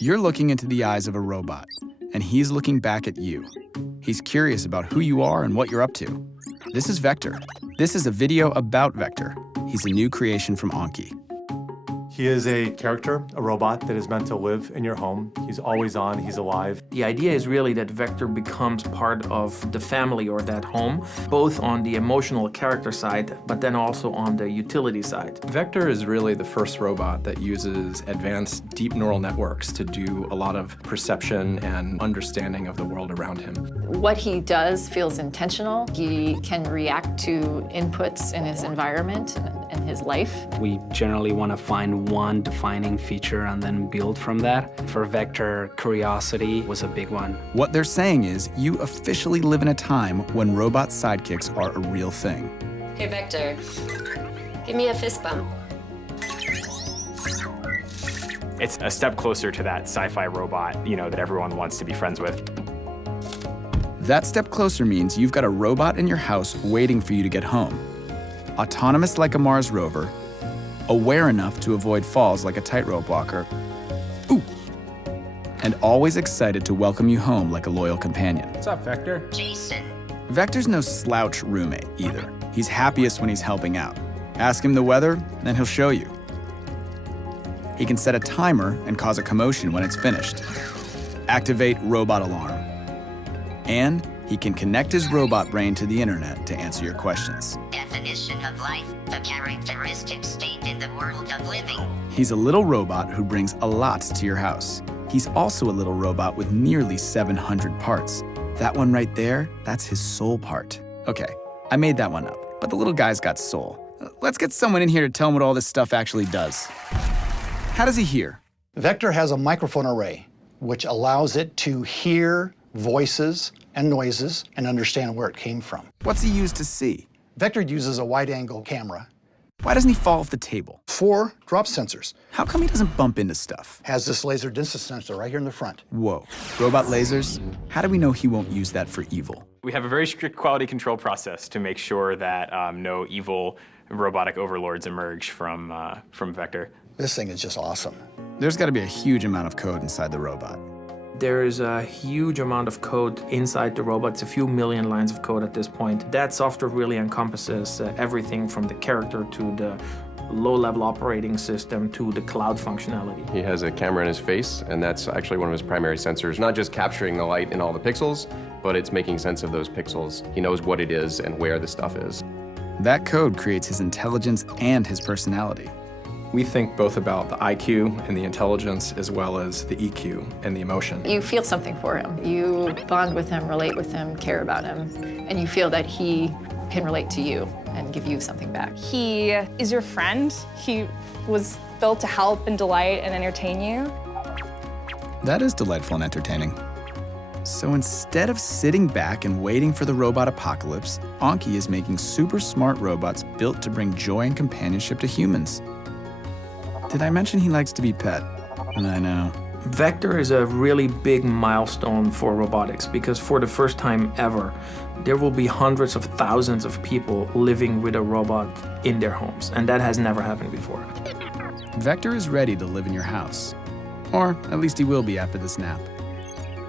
You're looking into the eyes of a robot, and he's looking back at you. He's curious about who you are and what you're up to. This is Vector. This is a video about Vector. He's a new creation from Anki. He is a character, a robot that is meant to live in your home. He's always on, he's alive. The idea is really that Vector becomes part of the family or that home, both on the emotional character side, but then also on the utility side. Vector is really the first robot that uses advanced deep neural networks to do a lot of perception and understanding of the world around him. What he does feels intentional. He can react to inputs in his environment and his life. We generally want to find one defining feature and then build from that. For Vector, curiosity was a big one. What they're saying is you officially live in a time when robot sidekicks are a real thing. Hey, Vector, give me a fist bump. It's a step closer to that sci-fi robot, that everyone wants to be friends with. That step closer means you've got a robot in your house waiting for you to get home. Autonomous like a Mars rover, aware enough to avoid falls like a tightrope walker, ooh, and always excited to welcome you home like a loyal companion. What's up, Vector? Jason. Vector's no slouch roommate either. He's happiest when he's helping out. Ask him the weather, and he'll show you. He can set a timer and cause a commotion when it's finished. Activate robot alarm. And he can connect his robot brain to the internet to answer your questions. Definition of life, the characteristic state in the world of living. He's a little robot who brings a lot to your house. He's also a little robot with nearly 700 parts. That one right there, that's his soul part. Okay, I made that one up, but the little guy's got soul. Let's get someone in here to tell him what all this stuff actually does. How does he hear? Vector has a microphone array, which allows it to hear voices and noises and understand where it came from. What's he use to see? Vector uses a wide-angle camera. Why doesn't he fall off the table? 4 drop sensors. How come he doesn't bump into stuff? Has this laser distance sensor right here in the front. Whoa, robot lasers? How do we know he won't use that for evil? We have a very strict quality control process to make sure that no evil robotic overlords emerge from Vector. This thing is just awesome. There's got to be a huge amount of code inside the robot. There is a huge amount of code inside the robot. It's a few million lines of code at this point. That software really encompasses everything from the character to the low-level operating system to the cloud functionality. He has a camera in his face, and that's actually one of his primary sensors. Not just capturing the light in all the pixels, but it's making sense of those pixels. He knows what it is and where the stuff is. That code creates his intelligence and his personality. We think both about the IQ and the intelligence as well as the EQ and the emotion. You feel something for him. You bond with him, relate with him, care about him, and you feel that he can relate to you and give you something back. He is your friend. He was built to help and delight and entertain you. That is delightful and entertaining. So instead of sitting back and waiting for the robot apocalypse, Anki is making super smart robots built to bring joy and companionship to humans. Did I mention he likes to be pet? I know. Vector is a really big milestone for robotics because for the first time ever, there will be hundreds of thousands of people living with a robot in their homes, and that has never happened before. Vector is ready to live in your house. Or at least he will be after this nap.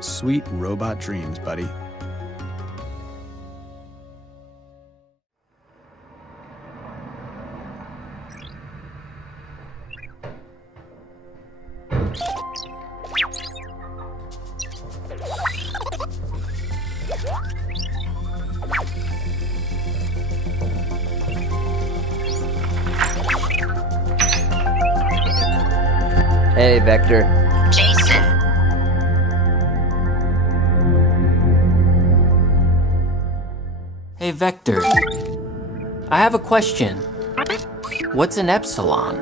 Sweet robot dreams, buddy. Hey, Vector. Jason. Hey, Vector. I have a question. What's an epsilon?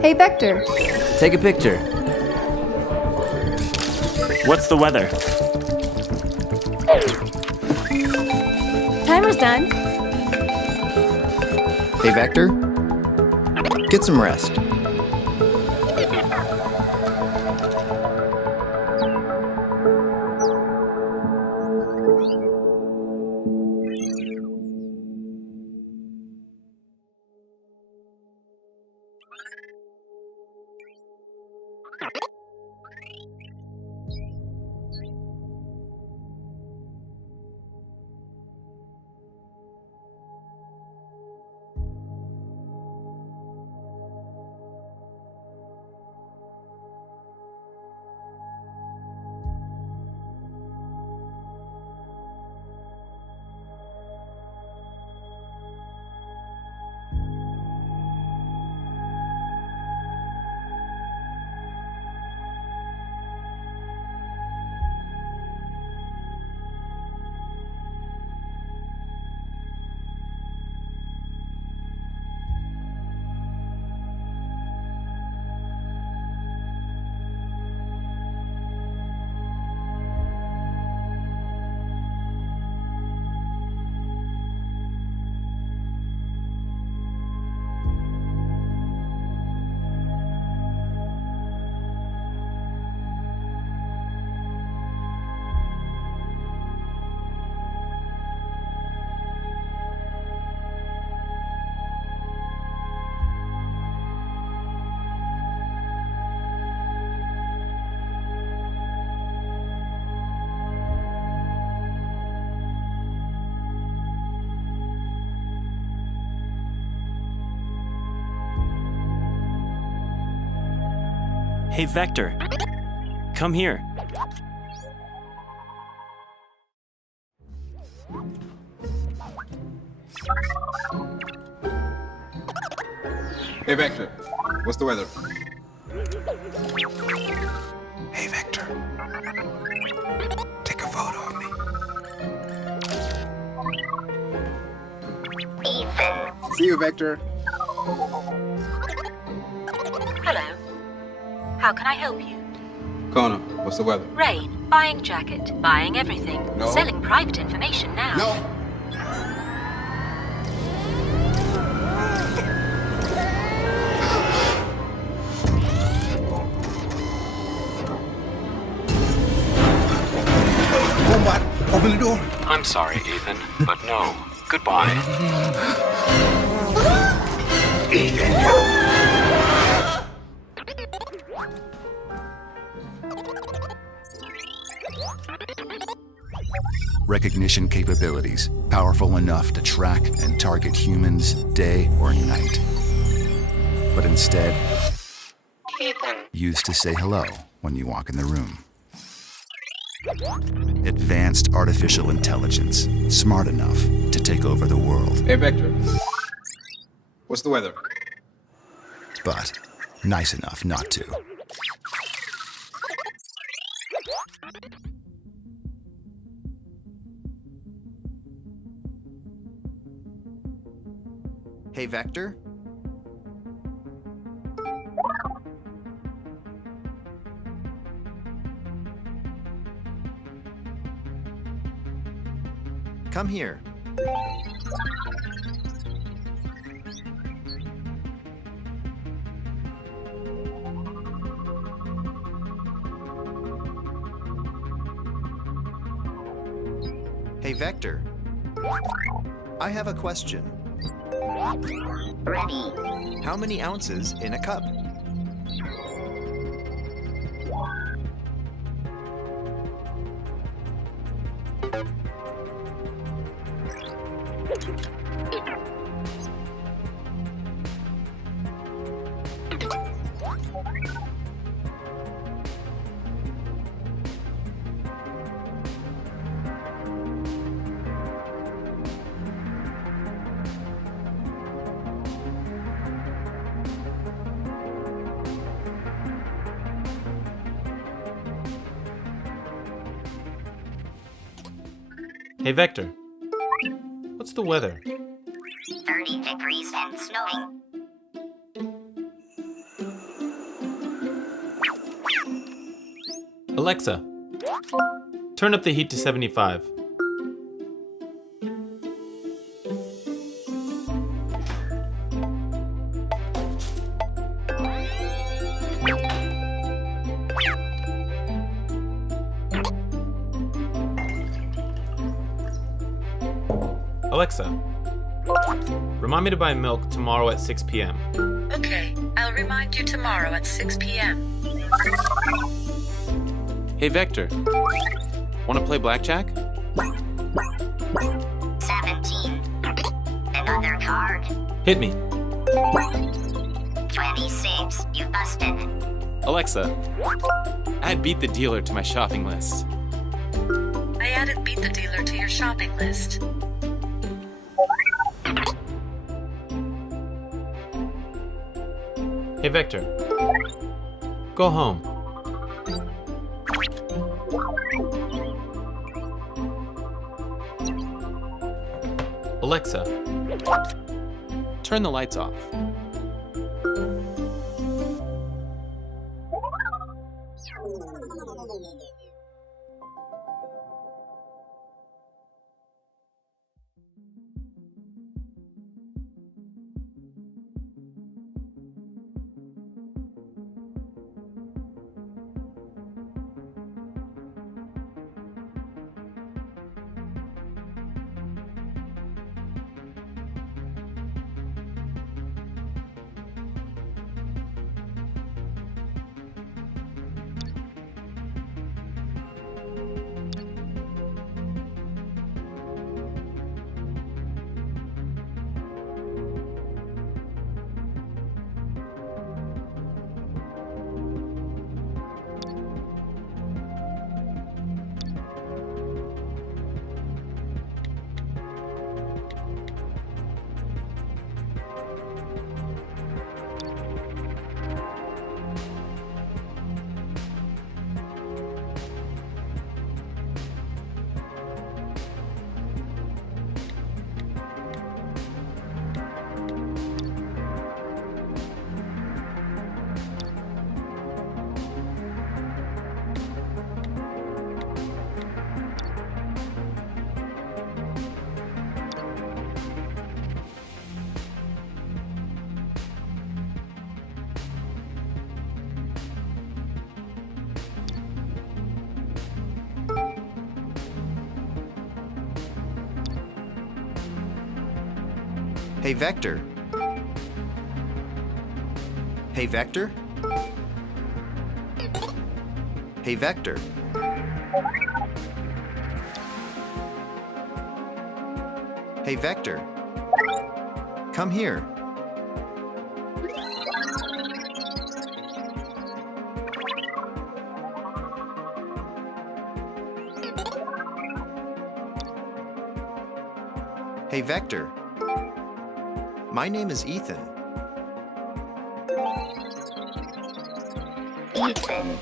Hey, Vector. Take a picture. What's the weather? Timer's done. Hey, Vector. Get some rest. Hey, Vector. Come here. Hey, Vector. What's the weather? Hey, Vector. Take a photo of me. Ethan. See you, Vector. Hello. How can I help you? Kona, what's the weather? Rain. Buying jacket. Buying everything. No. Selling private information now. No. Robot, open the door. I'm sorry, Ethan, but no. Goodbye. Recognition capabilities, powerful enough to track and target humans day or night. But instead, used to say hello when you walk in the room. Advanced artificial intelligence, smart enough to take over the world. Hey, Vector. What's the weather? But nice enough not to. Hey, Vector? Come here. Hey, Vector. I have a question. Ready. How many ounces in a cup? Hey, Vector. What's the weather? 30 degrees and snowing. Alexa, turn up the heat to 75. Alexa, remind me to buy milk tomorrow at 6 p.m. Okay, I'll remind you tomorrow at 6 p.m. Hey, Vector. Want to play blackjack? 17. Another card. Hit me. 26. You busted. Alexa, add Beat the Dealer to my shopping list. I added Beat the Dealer to your shopping list. Hey, Vector. Go home. Alexa, turn the lights off. Hey, Vector. Hey, Vector. Hey, Vector. Hey, Vector. Come here. Hey, Vector. My name is Ethan. Ethan.